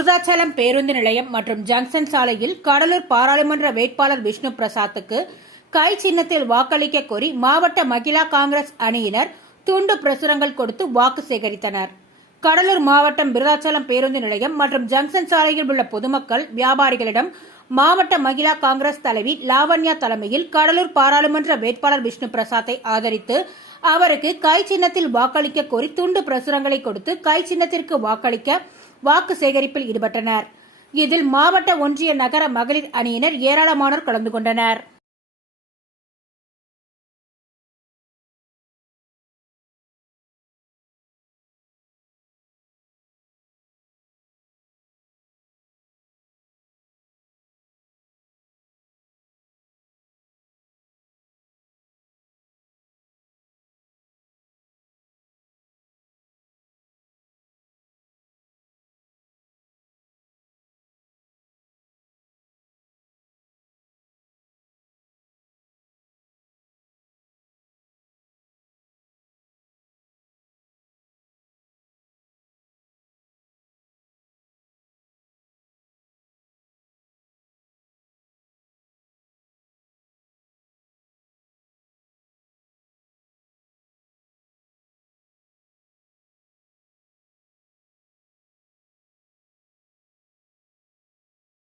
விருதாச்சலம் பேருந்து நிலையம் மற்றும் ஜங்ஷன் சாலையில் கடலூர் பாராளுமன்ற வேட்பாளர் விஷ்ணு பிரசாத்துக்கு கை சின்னத்தில் வாக்களிக்க கோரி மாவட்ட மகிழா காங்கிரஸ் அணியினர் துண்டு பிரசுரங்கள் கொடுத்து வாக்கு சேகரித்தனர். கடலூர் மாவட்டம் விருதாச்சலம் பேருந்து நிலையம் மற்றும் ஜங்ஷன் சாலையில் உள்ள பொதுமக்கள் வியாபாரிகளிடம் மாவட்ட மகிழா காங்கிரஸ் தலைவி லாவண்யா தலைமையில் கடலூர் பாராளுமன்ற வேட்பாளர் விஷ்ணு பிரசாத்தை ஆதரித்து அவருக்கு கை சின்னத்தில் வாக்களிக்க கோரி துண்டு பிரசுரங்களை கொடுத்து கை சின்னத்திற்கு வாக்களிக்க வாக்கு சேகரிப்பில் ஈடுபட்டனர். இதில் மாவட்ட ஒன்றிய நகர மகளிர் அணியினர் ஏராளமானோர் கலந்து கொண்டனர்.